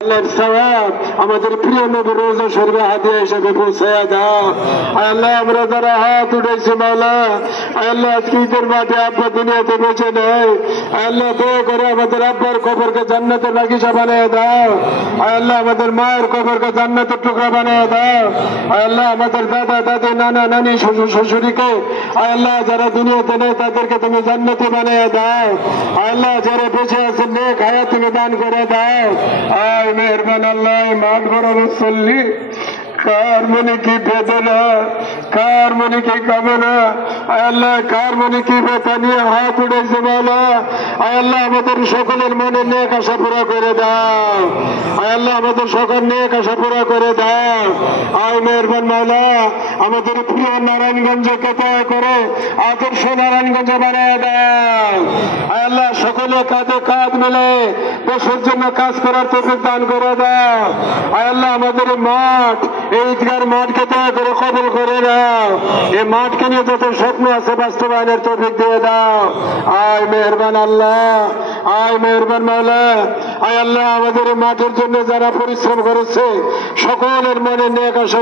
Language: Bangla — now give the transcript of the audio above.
আল্লাহর সওয়াব আমাদের প্রিয় নবী রোজা শরীফে হাদিয়া হিসেবে পৌঁছায়া দাও। আল্লাহ আমরা যারা হাত উঠেছি মাওলা, আল্লাহ আজকে ঈদের মাঠে আব্বা দুনিয়াতে বেঁচে নেই, আল্লাহ দয়া করে আমাদের আব্বার কবরকে জান্নাতের বাগিচা বানিয়ে দাও। আল্লাহ আমাদের মায়ের কবরকে জান্নাতের টুকরা বানিয়ে দাও। আল্লাহ আমাদের দাদা দাদি নানা নানি শ্বশুর শাশুড়িকে আল্লাহ যারা দুনিয়াতে নেই তাদেরকে তুমি জান্নাতি বানিয়ে দাও। আল্লাহ যারা বেঁচে আছেন নেক হায়াত তুমি দান করে দাও। আয় মেহরবান আল্লাহ, মাঠ বড় মুসল্লি কার মনে কি বেদনা, কার মনে কি কামনা, আল্লাহ কার মনে কি ব্যথা নিয়ে হাত উঠেছে মাওলা, আল্লাহ আমাদের সকলের মনে নেক আশা পুরা করে দাও। আল্লাহ আমাদের সকল নেক আশা পুরা করে দাও। আয় মেহরবান মাওলা, আমাদের প্রিয় নারায়ণগঞ্জকে দয়া করে আদর্শ নারায়ণগঞ্জ বানিয়ে দাও। আল্লাহ সকলে কাঁধে কাঁধ মিলে দেশের জন্য কাজ করার তৌফিক দান করে দাও। আল্লাহ আমাদের মাঠ, এই ঈদগার মাঠকে দয়া করে কবুল করে দাও। এই মাঠকে নিয়ে যত স্বপ্ন আছে বাস্তবায়নের তৌফিক দিয়ে দাও। আয় মেহরবান আল্লাহ, আয় মেহরবান মাওলা, আয় আল্লাহ আমাদের এই মাঠের জন্য যারা পরিশ্রম করেছে সকলের মনে নেক আশা